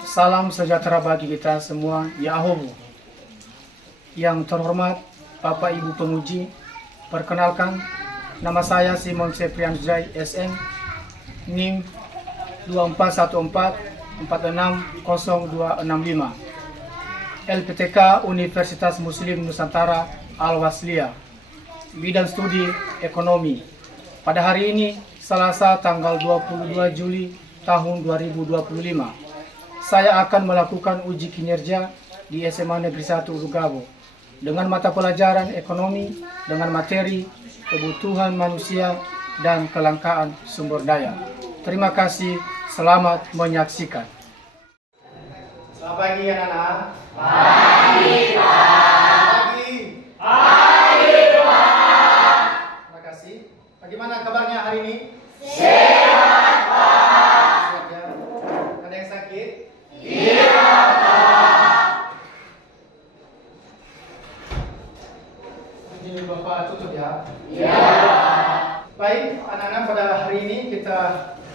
Salam sejahtera bagi kita semua, Yahobu. Yang terhormat Bapak Ibu penguji, perkenalkan nama saya Simon Seprian Zai SN, NIM 2414460265, LPTK Universitas Muslim Nusantara Al-Wasliyah, bidang studi ekonomi. Pada hari ini, Selasa tanggal 22 Juli tahun 2025, saya akan melakukan uji kinerja di SMA Negeri 1 Lugabo dengan mata pelajaran ekonomi dengan materi kebutuhan manusia dan kelangkaan sumber daya. Terima kasih, selamat menyaksikan. Selamat pagi anak-anak. Pagi, Pak. Pagi. Pagi, Pak. Terima kasih. Bagaimana kabarnya hari ini? Sehat, Pak. Sehat ya. Ada yang sakit? Iya, Pak. Ini Bapak tutup ya. Iya. Baik, anak-anak, pada hari ini kita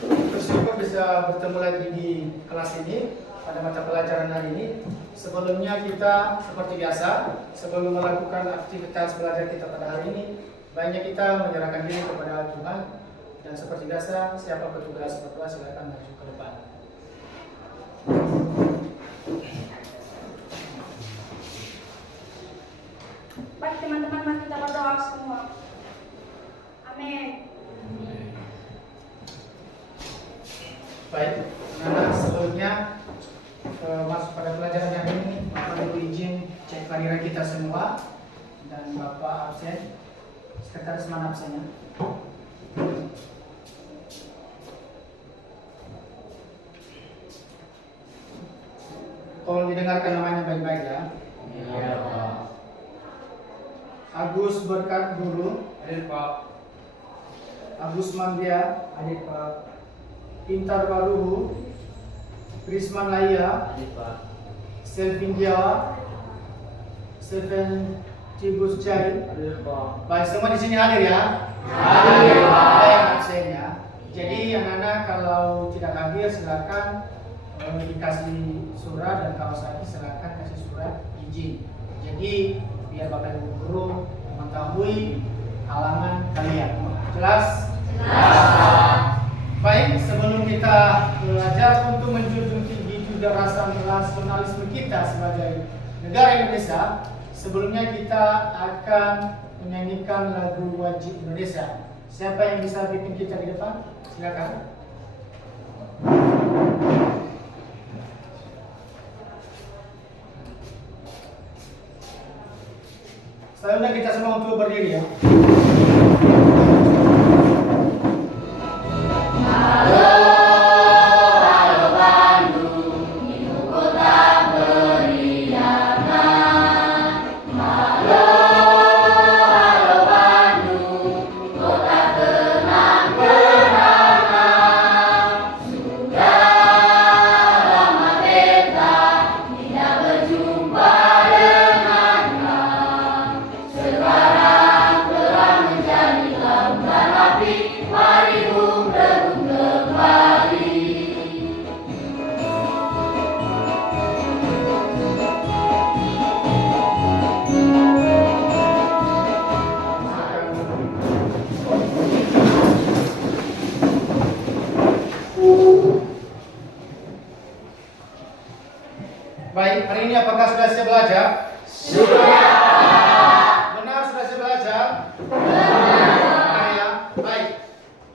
bersyukur bisa bertemu lagi di kelas ini pada mata pelajaran hari ini. Sebelumnya kita seperti biasa, sebelum melakukan aktivitas belajar kita pada hari ini, baiknya kita menyerahkan diri kepada Tuhan. Dan seperti biasa, siapa petugas berdoa silakan maju ke depan. Baik teman-teman, mari kita berdoa semua. Amin. Baik, anak-anak, sebelumnya masuk pada pelajaran hari ini, Bapak Ibu izin cek kehadiran kita semua dan Bapak absen, sekretaris mana absennya? Tolong didengarkan namanya baik-baik ya. Iya, Pak. Agus Berkat Guru, Hadir, Pak. Agus Mandia, Hadir, Pak. Pintar Baruhu, Risman Laya, Hadir, Pak. Selvin Jawa, Seven Cibus Jai. Hadir, Pak. Baik, semua di sini hadir ya. Hadir, Pak. Ada yang absen ya. Jadi anak-anak kalau tidak hadir silakan dikasih surat, dan kalau sakit silakan kasih surat izin. Jadi biar Bapak Ibu guru mengetahui halangan kalian. Jelas? Jelas. Baik, sebelum kita belajar untuk menjunjung tinggi juga rasa nasionalisme kita sebagai negara Indonesia, sebelumnya kita akan menyanyikan lagu wajib Indonesia. Siapa yang bisa pimpin kita di depan? Silakan. Saya undang kita semua untuk berdiri ya. Baik, hari ini apakah sudah siap belajar? Sudah. Benar sudah siap belajar? Benar ya. Baik.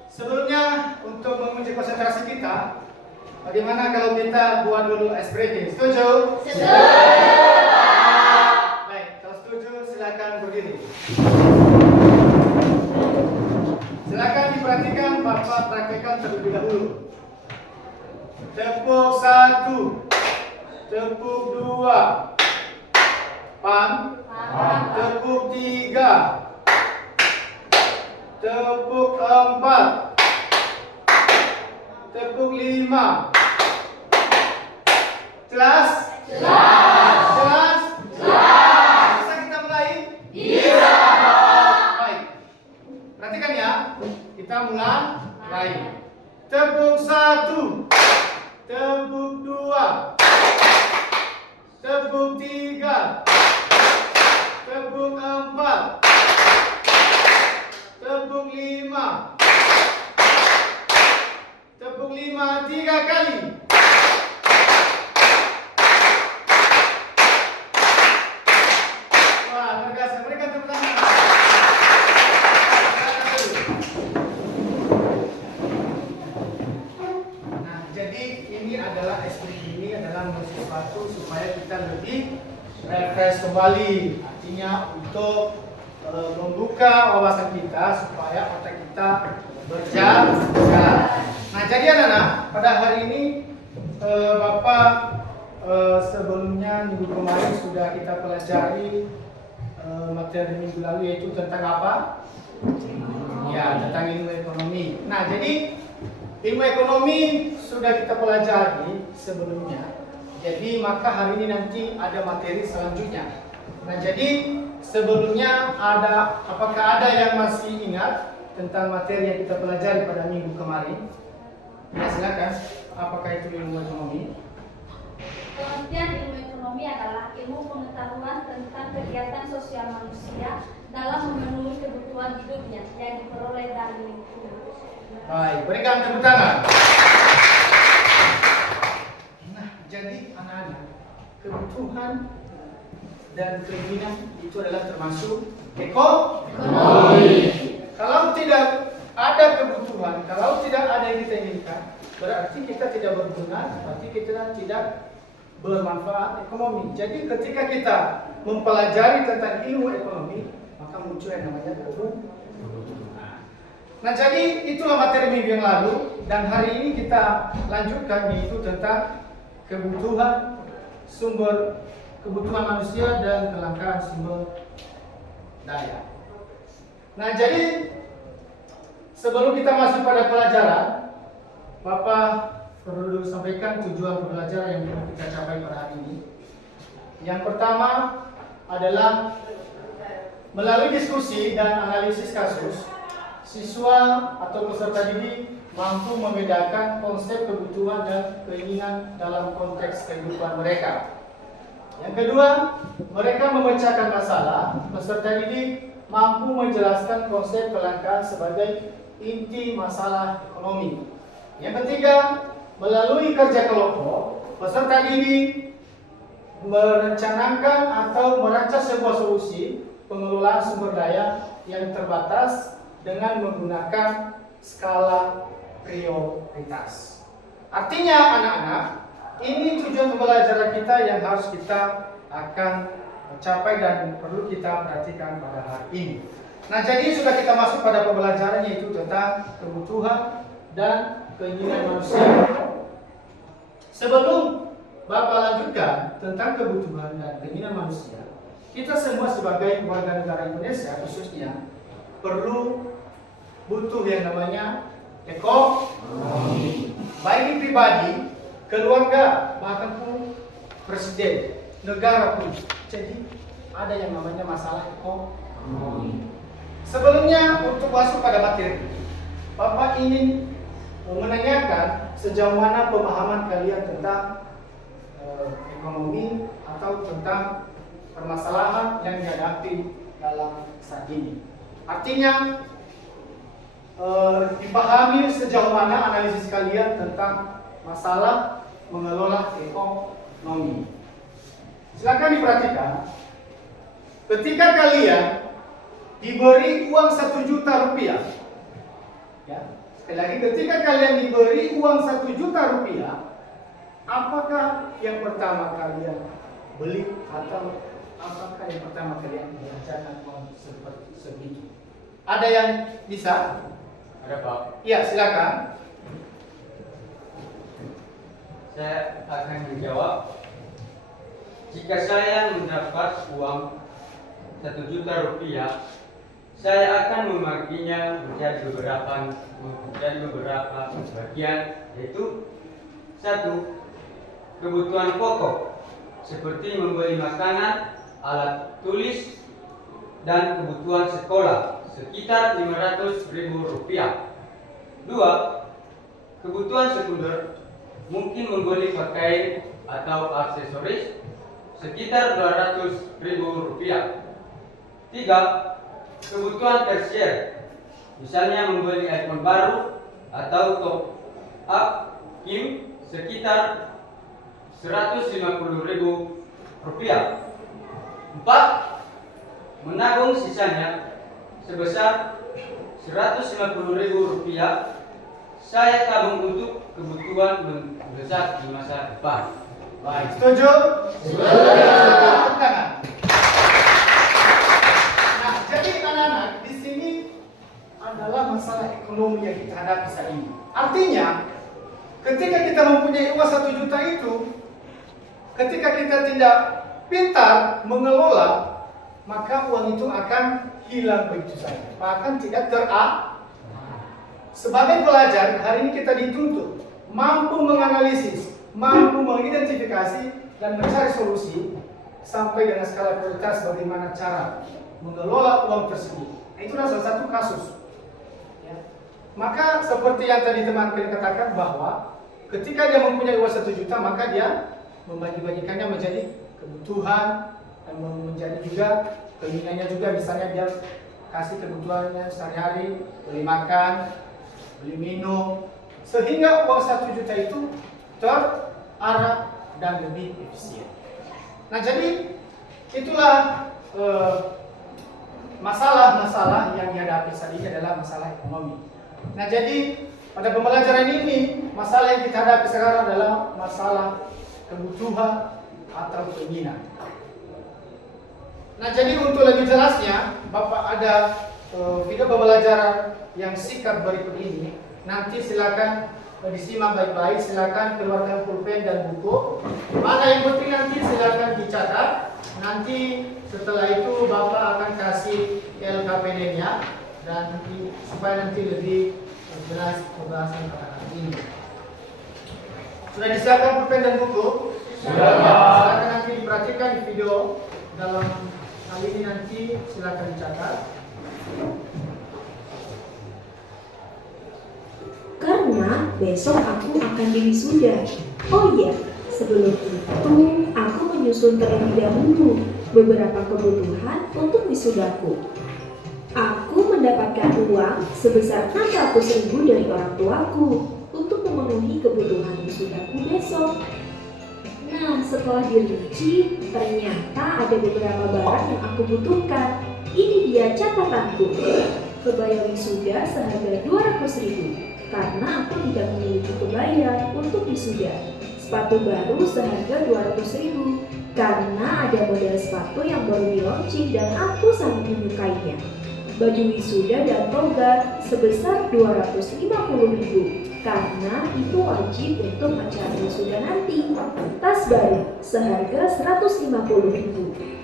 Sebelumnya untuk menguji konsentrasi kita, bagaimana kalau kita buat dulu ice breaking? Setuju? Setuju. Baik, kalau setuju silakan berdiri. Silakan diperhatikan, Bapak praktekkan terlebih dahulu. Tepuk 1. Tepuk 2, pan. Tepuk 3, tepuk 4, tepuk 5. Jelas? Jelas. Jelas? Jelas. Bisa kita mulai? Bisa, Pak. Baik. Perhatikan ya. Kita mulai. Tepuk 1, tepuk 2, Tepuk 3. Tepuk 4. Tepuk 5. Tepuk 5 3 kali. Wah, luar biasa. Berikan tepuk tangan. Nah, jadi ini adalah esprit ini adalah sesuatu supaya kita lebih refresh kembali. Artinya untuk membuka wawasan kita supaya otak kita berjalan. Nah, jadi anak-anak, pada hari ini Bapak sebelumnya minggu kemarin sudah kita pelajari materi minggu lalu, yaitu tentang apa? Ya, tentang ilmu ekonomi. Nah, jadi ilmu ekonomi sudah kita pelajari sebelumnya. Jadi maka hari ini nanti ada materi selanjutnya. Nah, jadi sebelumnya apakah ada yang masih ingat tentang materi yang kita pelajari pada minggu kemarin? Ya, silakan. Apakah itu ilmu ekonomi? Pengertian ilmu ekonomi adalah ilmu pengetahuan tentang kegiatan sosial manusia dalam memenuhi kebutuhan hidupnya yang diperoleh dari lingkungan. Baik, berikan tepuk tangan. Nah, jadi anak-anak, kebutuhan dan keinginan itu adalah termasuk ekonomi. Kalau tidak ada kebutuhan, kalau tidak ada yang kita inginkan, berarti kita tidak berguna, berarti kita tidak bermanfaat ekonomi. Jadi ketika kita mempelajari tentang ilmu ekonomi, maka muncul yang namanya kebutuhan. Nah, jadi itulah materi minggu yang lalu, dan hari ini kita lanjutkan, yaitu tentang kebutuhan manusia dan kelangkaan sumber daya. Nah, jadi sebelum kita masuk pada pelajaran, Bapak perlu dulu sampaikan tujuan pembelajaran yang perlu kita capai pada hari ini. Yang pertama adalah melalui diskusi dan analisis kasus, siswa atau peserta didik mampu membedakan konsep kebutuhan dan keinginan dalam konteks kehidupan mereka. Yang kedua, mereka memecahkan masalah. Peserta didik mampu menjelaskan konsep kelangkaan sebagai inti masalah ekonomi. Yang ketiga, melalui kerja kelompok, peserta didik merencanakan atau merancang sebuah solusi pengelolaan sumber daya yang terbatas dengan menggunakan skala prioritas. Artinya anak-anak, ini tujuan pembelajaran kita yang harus kita akan capai dan perlu kita perhatikan pada hari ini. Nah, jadi sudah kita masuk pada pembelajaran, yaitu tentang kebutuhan dan keinginan manusia. Sebelum Bapak lanjutkan tentang kebutuhan dan keinginan manusia, kita semua sebagai warga negara Indonesia khususnya butuh yang namanya ekonomi. Baik pribadi, keluarga, bahkan pun presiden, negara pun. Jadi ada yang namanya masalah ekonomi. Sebelumnya untuk masuk pada materi, Bapak ingin menanyakan sejauh mana pemahaman kalian tentang ekonomi atau tentang permasalahan yang dihadapi dalam saat ini. Artinya dipahami sejauh mana analisis kalian tentang masalah mengelola ekonomi. Silakan diperhatikan. Ketika kalian diberi uang 1 juta rupiah, ya, sekali lagi, ketika kalian diberi uang 1 juta rupiah, apakah yang pertama kalian beli atau apakah yang pertama kalian berencana uang seperti segitu? Ada yang bisa? Ada, Pak. Iya, silakan. Saya akan menjawab. Jika saya mendapat uang 1 juta rupiah, saya akan membaginya menjadi beberapa bagian, yaitu 1. Kebutuhan pokok seperti membeli makanan, alat tulis, dan kebutuhan sekolah sekitar 500.000 rupiah. 2. Kebutuhan sekunder, mungkin membeli pakaian atau aksesoris sekitar Rp200.000. 3. Kebutuhan tersier, misalnya membeli iPhone baru atau top up SIM sekitar Rp150.000. 4. Menabung sisanya sebesar Rp150.000. Saya tabung untuk kebutuhan mendesak di masa depan. Baik, setuju? Setuju. Tepuk tangan. Nah, jadi anak-anak di sini adalah masalah ekonomi yang kita hadapi saat ini. Artinya, ketika kita mempunyai uang 1 juta itu, ketika kita tidak pintar mengelola, maka uang itu akan hilang begitu saja. Bahkan tidak Sebagai pelajar, hari ini kita dituntut mampu menganalisis, mampu mengidentifikasi dan mencari solusi sampai dengan skala prioritas bagaimana cara mengelola uang tersebut. Itulah salah satu kasus. Ya. Maka seperti yang tadi teman kita katakan bahwa ketika dia mempunyai uang 1 juta, maka dia membagi-bagikannya menjadi kebutuhan dan menjadi juga keinginannya juga, misalnya dia kasih kebutuhannya sehari-hari, beli makan, beli minum, sehingga uang 1 juta itu terarah dan lebih efisien. Nah, jadi itulah masalah-masalah yang dihadapi saat ini adalah masalah ekonomi. Nah, jadi pada pembelajaran ini, masalah yang kita hadapi sekarang adalah masalah kebutuhan atau keinginan. Nah, jadi untuk lebih jelasnya, Bapak ada video pembelajaran yang singkat berikut ini. Nanti silakan disimak baik-baik, silakan keluarkan pulpen dan buku. Mana yang penting nanti silakan dicatat. Nanti setelah itu Bapak akan kasih LKPD-nya dan supaya nanti lebih jelas pembahasan pada hari ini. Sudah disiapkan pulpen dan buku? Sudah. Silakan nanti diperhatikan di video dalam hal ini, nanti silakan dicatat. Karena besok aku akan diwisuda. Oh iya, sebelum itu aku menyusun terlebih dahulu beberapa kebutuhan untuk wisudaku. Aku mendapatkan uang sebesar 600.000 dari orang tuaku untuk memenuhi kebutuhan wisudaku besok. Nah, setelah dirinci, ternyata ada beberapa barang yang aku butuhkan. Ini dia catatanku. Kebaya wisuda seharga 200.000 karena aku tidak memiliki kebaya untuk wisuda. Sepatu baru seharga 200.000 karena ada model sepatu yang baru di-launching dan aku sangat menyukainya. Baju wisuda dan toga sebesar 250.000 karena itu wajib untuk acara wisuda nanti. Tas baru seharga 150.000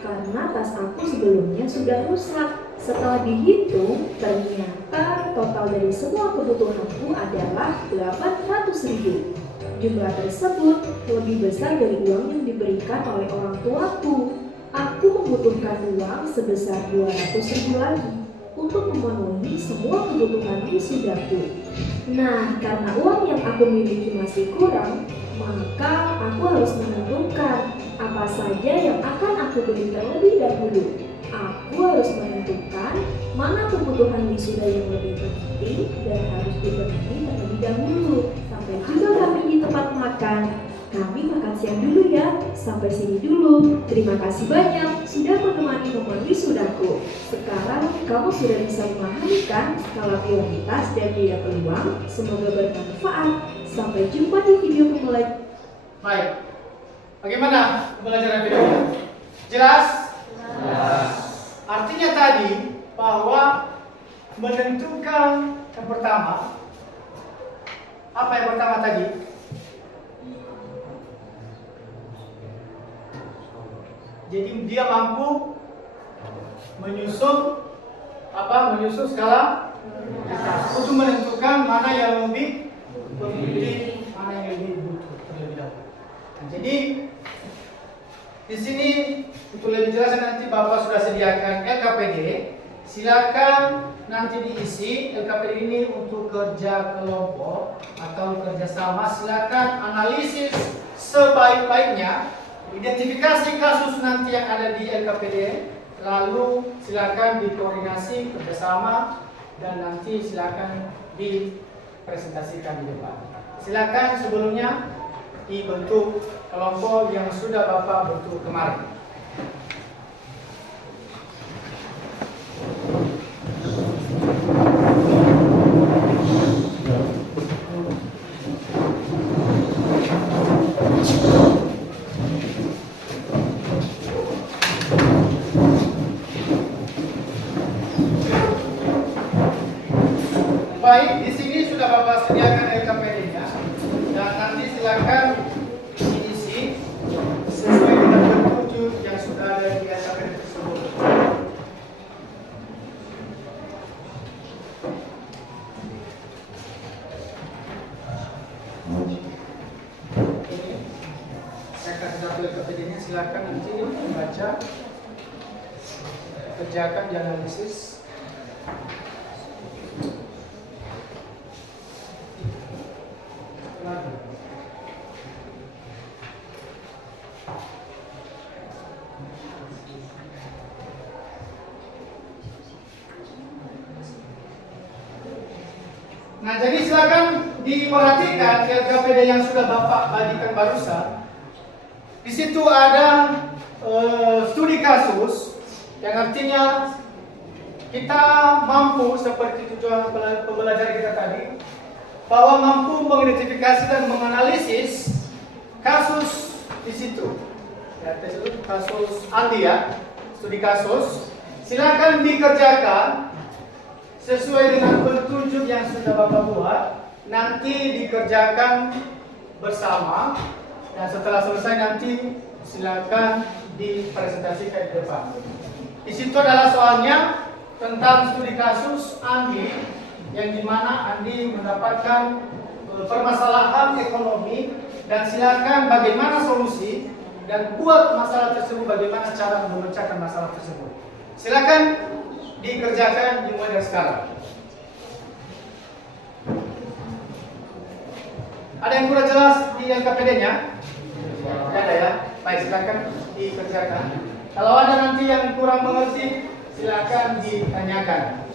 karena tas aku sebelumnya sudah rusak. Setelah dihitung, ternyata total dari semua kebutuhanku adalah 800.000. Jumlah tersebut lebih besar dari uang yang diberikan oleh orang tuaku. Aku membutuhkan uang sebesar 200.000 lagi untuk memenuhi semua kebutuhan wisudaku. Nah, karena uang yang aku miliki masih kurang, maka aku harus menentukan apa saja yang akan aku beli terlebih dahulu. Aku harus menentukan mana kebutuhan wisuda yang lebih penting dan harus dipenuhi terlebih dahulu. Sampai juga kami di tempat makan. Kami makan siang dulu ya. Sampai sini dulu. Terima kasih banyak sudah menemani momen wisudaku. Sekarang kamu sudah bisa memahami kan skala prioritas dan biaya peluang. Semoga bermanfaat. Sampai jumpa di video pembelajaran. Baik. Bagaimana pembelajaran video ini? Jelas? Jelas. Artinya tadi bahwa menentukan yang pertama, apa yang pertama tadi? Jadi dia mampu menyusun skala prioritas untuk menentukan mana yang lebih penting, mana yang lebih butuh terlebih dahulu. Nah, jadi di sini untuk lebih jelas nanti Bapak sudah sediakan LKPD. Silakan nanti diisi LKPD ini untuk kerja kelompok atau kerja sama. Silakan analisis sebaik-baiknya Identifikasi kasus nanti yang ada di LKPD, lalu silakan dikoordinasi kerjasama dan nanti silakan dipresentasikan di depan. Silakan sebelumnya dibentuk kelompok yang sudah Bapak bentuk kemarin. Baik, di sini sudah Bapak sediakan LKPD-nya dan nanti silakan diisi sesuai dengan petunjuk yang sudah ada di LKPD tersebut. Ini saya kasih satu LKPD-nya, silakan nanti baca, kerjakan dianalisis. Nah, jadi silakan diperhatikan LKPD yang sudah Bapak bagikan barusan. Di situ ada studi kasus yang artinya kita mampu seperti tujuan pembelajaran kita tadi, bahwa mampu mengidentifikasi dan menganalisis kasus di situ. Ya, tersebut kasus Andi ya, studi kasus. Silakan dikerjakan sesuai dengan petunjuk yang sudah Bapak buat. Nanti dikerjakan bersama dan setelah selesai nanti silakan dipresentasikan di depan. Di situ adalah soalnya tentang studi kasus Andi, yang dimana Andi mendapatkan permasalahan ekonomi dan silakan bagaimana solusi dan buat masalah tersebut, bagaimana cara memecahkan masalah tersebut. Silakan dikerjakan dimulai dari sekarang. Ada yang kurang jelas di LKPD-nya? Tidak ada ya? Baik, silakan dikerjakan. Kalau ada nanti yang kurang mengerti, silakan ditanyakan.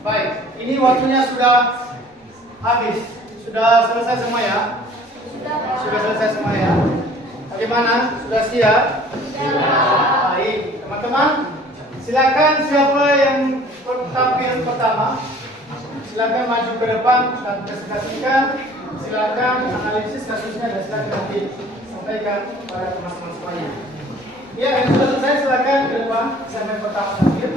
Baik, ini waktunya sudah habis, sudah selesai semua ya? Sudah selesai semua ya? Bagaimana? Sudah siap? Baik, teman-teman, silakan siapa yang tampil pertama, silakan maju ke depan dan presentasikan. Silakan analisis kasusnya dan silakan nanti sampaikan pada teman-teman semuanya. Ya, yang sudah selesai silakan ke depan sampai pertama tampil.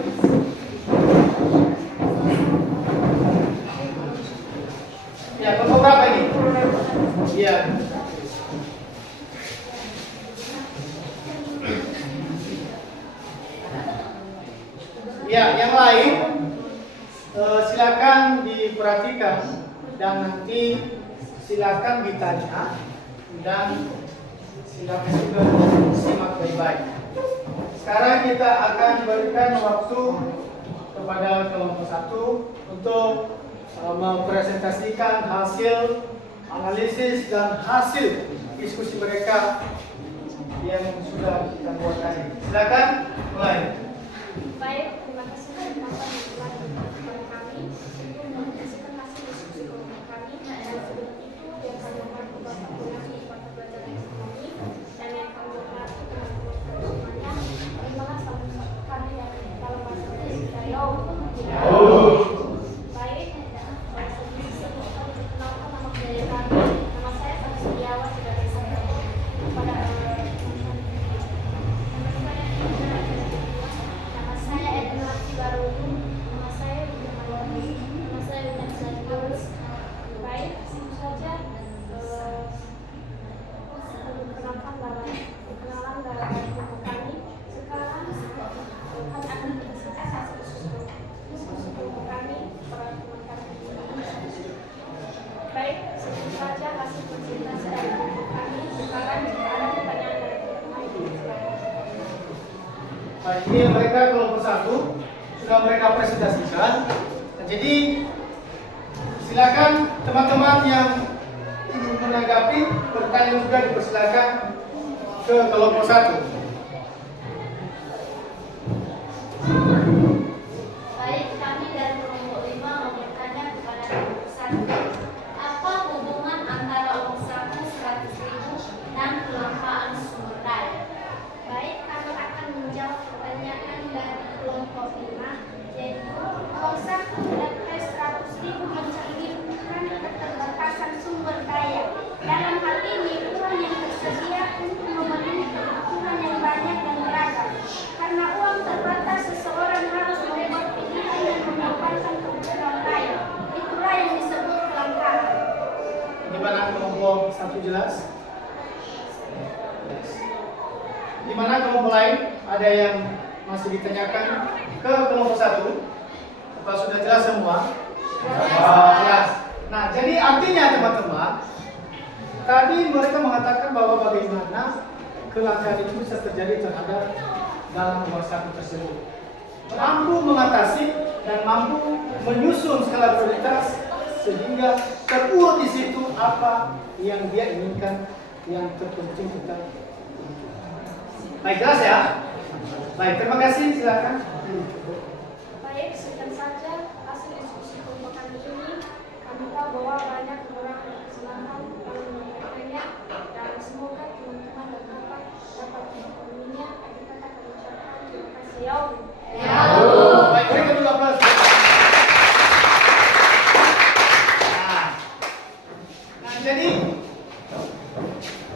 Ya, kelompok berapa ini? Iya. Ya, yang lain silakan diperhatikan dan nanti silakan ditanya dan silakan juga simak baik-baik. Sekarang kita akan berikan waktu kepada kelompok 1 untuk mempresentasikan hasil analisis dan hasil diskusi mereka yang sudah kita buat tadi. Silakan mulai. Baik, terima kasih teman-teman yang telah menonton kami untuk menyaksikan hasil diskusi kelompok kami. Dan sebelum itu, yang kami hormati Bapak Pengasih Mata Pelajaran Ekonomi dan yang kami hormati teman-teman semuanya. Terimalah salam kami yang dalam bahasa Indonesia. Baik, sebelum dikenalkan nama budaya kami. Nama saya Sari Setiawan sebagai saya kepada nama saya Ednarsi Barudu, nama saya Widya Mayani, nama saya Widya Sadius. Baik, langsung saja perkenalan dalam kelompok kami. Sekarang kami akan menyaksikan hasil diskusi kelompok kami para teman kami. Baik, sebelum saja hasil presentasi dari kelompok kami. Sekarang jika ada pertanyaan dari teman-teman, silakan. Nah, ini mereka kelompok 1 sudah mereka presentasikan. Nah, jadi silakan teman-teman yang ingin menanggapi bertanya juga dipersilakan ke kelompok 1. Baik, kami dari kelompok 5 mau bertanya kepada kelompok 1. Apa hubungan antara uang saku 100.000 dan kelangkaan sumber daya? Baik, kami akan menjawab pertanyaan dari kelompok 5, yaitu uang saku dan 100.000 mencerminkan keterbatasan sumber daya. Dalam hal ini, uang yang tersedia untuk memenuhi kebutuhan yang banyak dan beragam. Karena uang terbatas, seseorang harus membuat pilihan dan mengorbankan kebutuhan lain. Itulah yang disebut kelangkaan. Gimana kelompok 1 jelas? Di mana kelompok lain ada yang masih ditanyakan ke kelompok 1? Apa sudah jelas semua? Jelas. Nah, jadi artinya teman-teman, tadi mereka mengatakan bahwa bagaimana kelangkaan itu bisa terjadi terhadap dalam uang saku tersebut. Mampu mengatasi dan mampu menyusun skala prioritas sehingga terurut di situ apa yang dia inginkan yang terpenting tentang. Baik, jelas ya? Baik, terima kasih, silakan. Baik, sekian saja hasil diskusi kelompok kami ini. Kami tahu bahwa banyak kekurangan dan kesalahan dalam menyampaikannya, dan semoga teman-teman dan Bapak dapat memahaminya. Akhir kata kami ucapkan terima kasih. Baik, mereka dulu aplaus. Nah, jadi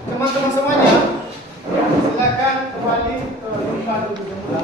teman-teman semuanya, silakan kembali ke tempat duduk semula.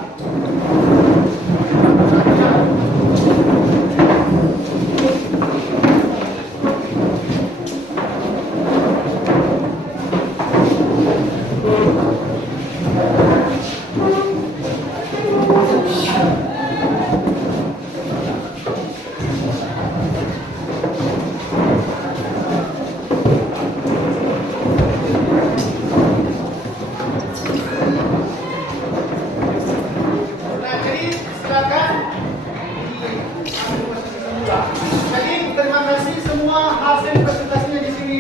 Nah, jadi silakan diambil posisi semula. Jadi terima kasih semua, hasil presentasinya di sini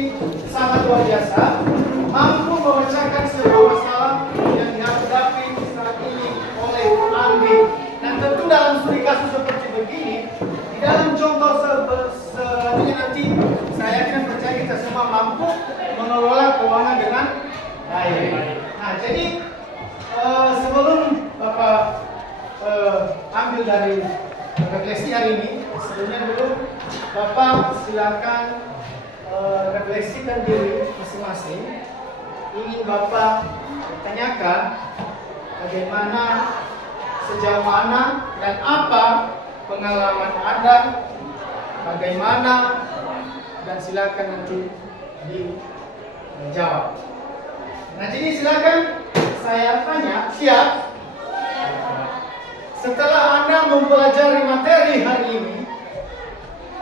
sangat luar biasa, mampu memecahkan semua masalah yang dihadapi saat ini oleh Andi. Dan tentu dalam studi kasus seperti begini, di dalam contoh selanjutnya nanti saya akan percaya kita semua mampu mengelola keuangan dengan baik. Nah, jadi sebelum Bapak ambil dari refleksi hari ini, sebelumnya dulu Bapak silakan refleksikan diri masing-masing. Ingin Bapak tanyakan bagaimana, sejauh mana dan apa pengalaman Anda, bagaimana, dan silakan nanti dijawab. Nah, jadi silakan saya tanya, siap? Setelah Anda mempelajari materi hari ini,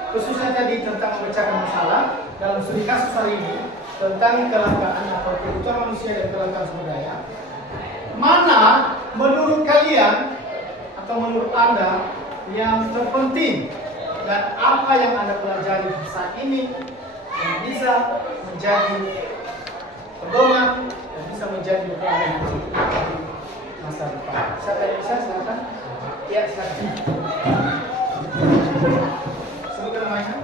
khususnya tadi tentang memecahkan masalah dalam studi kasus hari ini tentang kelangkaan atau kebutuhan manusia dan kelangkaan sumber daya, mana menurut kalian atau menurut Anda yang terpenting dan apa yang Anda pelajari saat ini yang bisa menjadi pedoman dan bisa menjadi bekal nanti masa depan. Siapa yang bisa silakan? Ya silakan. Sebutkan namanya.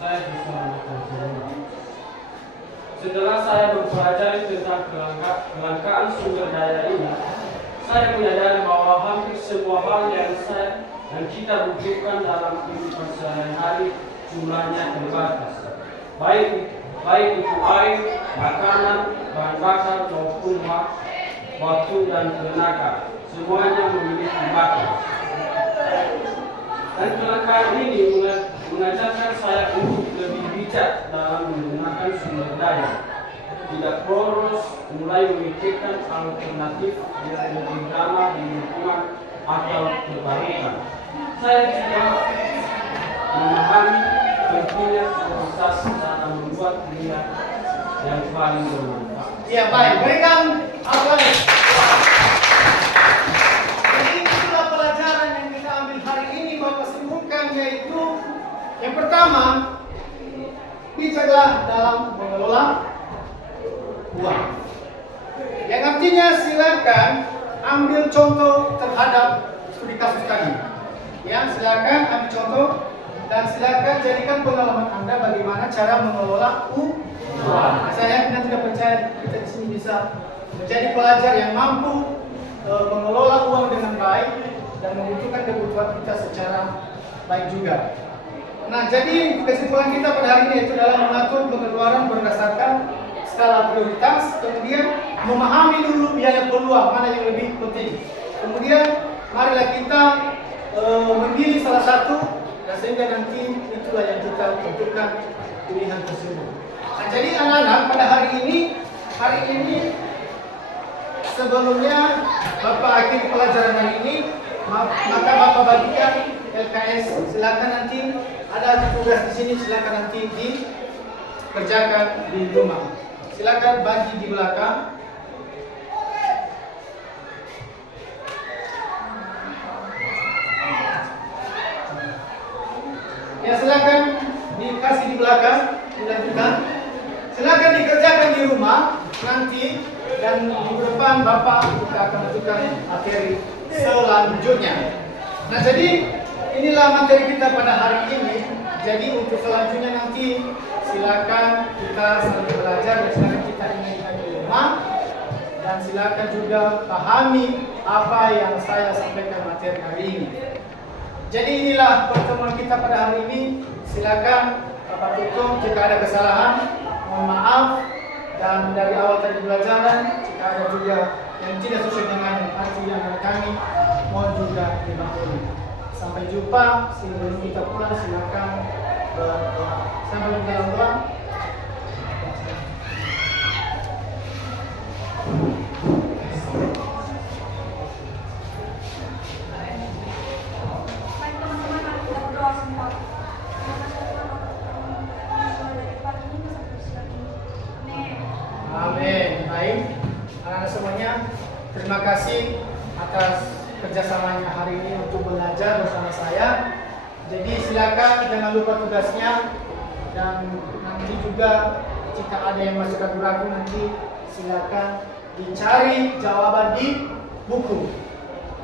Saya bisa mengatakan. Setelah saya mempelajari tentang kelangkaan sumber daya ini, saya menyadari bahwa hampir semua hal yang kita butuhkan dalam kehidupan sehari-hari jumlahnya terbatas. Baik itu air, makanan, bahan bakar maupun waktu dan tenaga, semuanya memiliki batas. Dan kelangkaan ini mengajarkan saya untuk lebih bijak dalam menggunakan sumber daya, tidak boros, mulai memikirkan alternatif yang lebih ramah di lingkungan atau terbarukan. Saya juga memahami pentingnya proses dalam membuat dunia yang paling bermanfaat. Ya baik, berikan aplaus. Jadi itulah pelajaran yang kita ambil hari ini bahwa kesimpulan yaitu yang pertama, bijaklah dalam mengelola uang. Yang artinya silakan ambil contoh terhadap studi kasus tadi. Ya, silakan ambil contoh dan silakan jadikan pengalaman Anda bagaimana cara mengelola uang. Saya yakin tidak percaya kita di sini bisa menjadi pelajar yang mampu mengelola uang dengan baik dan membutuhkan kebutuhan kita secara baik juga. Nah, jadi kesimpulan kita pada hari ini itu adalah mengatur pengeluaran berdasarkan skala prioritas, kemudian memahami dulu biaya peluang mana yang lebih penting. Kemudian marilah kita memilih salah satu dan sehingga nanti itulah yang kita tentukan pilihan tersebut. Nah, jadi anak-anak pada hari ini sebelumnya Bapak akhiri pelajaran hari ini, maka Bapak bagikan LKS. Silakan nanti ada tugas di sini, silakan nanti dikerjakan di rumah. Silakan bagi di belakang. Ya silakan dikasih di belakang, dilanjutkan. Silakan dikerjakan di rumah nanti dan minggu depan Bapak kita akan lanjutkan materi selanjutnya. Nah jadi inilah materi kita pada hari ini. Jadi untuk selanjutnya nanti silakan kita sambil belajar dan silakan kita ingatkan di rumah dan silakan juga pahami apa yang saya sampaikan materi hari ini. Jadi inilah pertemuan kita pada hari ini. Silakan Bapak tutup jika ada kesalahan, mohon maaf. Dan dari awal tadi pelajaran, jika ada juga yang tidak sesuai dengan arti yang kami, mohon juga dimaklumi. Sampai jumpa. Sebelum kita pulang, silakan berdoa. Sampai jumpa dalam doa. Amin. Baik, anak-anak semuanya, terima kasih atas kerjasamanya hari ini untuk belajar bersama saya. Jadi silakan jangan lupa tugasnya dan nanti juga jika ada yang masih ragu-ragu nanti silakan dicari jawaban di buku,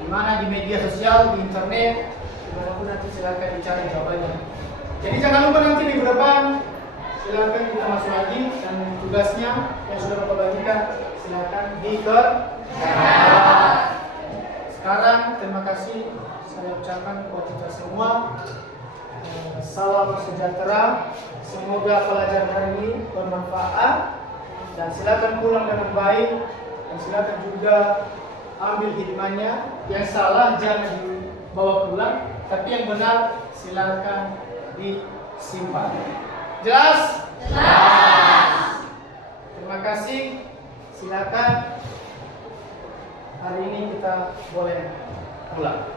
di mana di media sosial, di internet, dimanapun nanti silakan dicari jawabannya. Jadi jangan lupa nanti minggu depan silakan kita masuk lagi dan tugasnya yang sudah Bapak bagikan silakan dikerjakan. Sekarang terima kasih saya ucapkan buat kita semua. Salam sejahtera. Semoga pelajaran hari ini bermanfaat dan silakan pulang dengan baik dan silakan juga ambil hikmahnya. Yang salah jangan dibawa pulang, tapi yang benar silakan disimpan. Jelas? Jelas. Terima kasih. Silakan hari ini kita boleh pulang.